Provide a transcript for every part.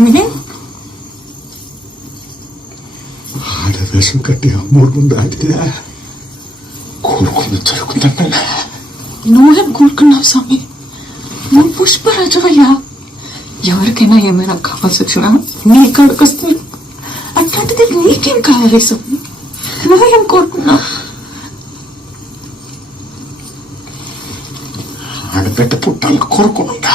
ఆడ ఆడవేషం కట్టి అమ్మోడు దాటిదా కోరుకున్న జరుగుతుందన్నా నువ్వేం కోరుకున్నావు స్వామి. నువ్వు పుష్పరాజు అయ్యా ఎవరికైనా ఏమైనా కావాల్సి వచ్చినా నీ కాడికి వస్తుంది. అట్లాంటిది నీకేం కావాలి స్వామి? నువ్వేం కోరుకున్నావు? ఆడబిడ్డ పుట్టాలని కోరుకునుందా?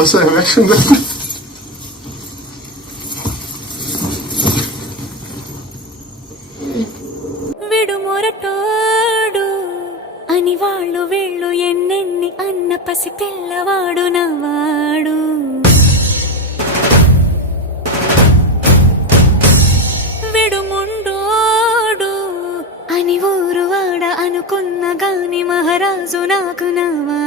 అందుకోసం వేషం వేసి విడుమొరటోడు అని వాళ్ళు వీళ్ళు ఎన్నెన్ని అన్న పసి పిల్లవాడు విడుముండోడు అని ఊరువాడ అనుకున్న గాని మహారాజు నాకు నవ్వాడు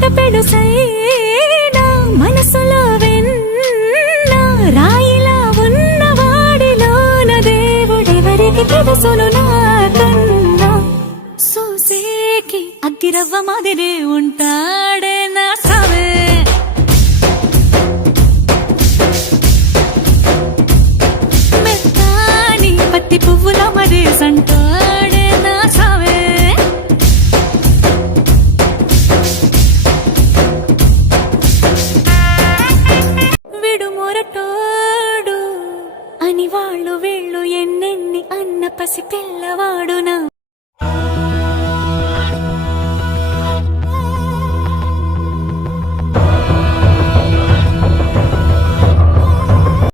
మాట పెడుసైనా మనసులో వెన్న రాయిలా ఉన్నవాడిలోన దేవుడెవరికి తెలుసును నా కన్నా సూసేకి అగ్గిరవ్వ మాదిరే ఉంటాడే నా లేని వాళ్ళు వీళ్ళు ఎన్నెన్ని అన్న పసి పిల్లవాడు నా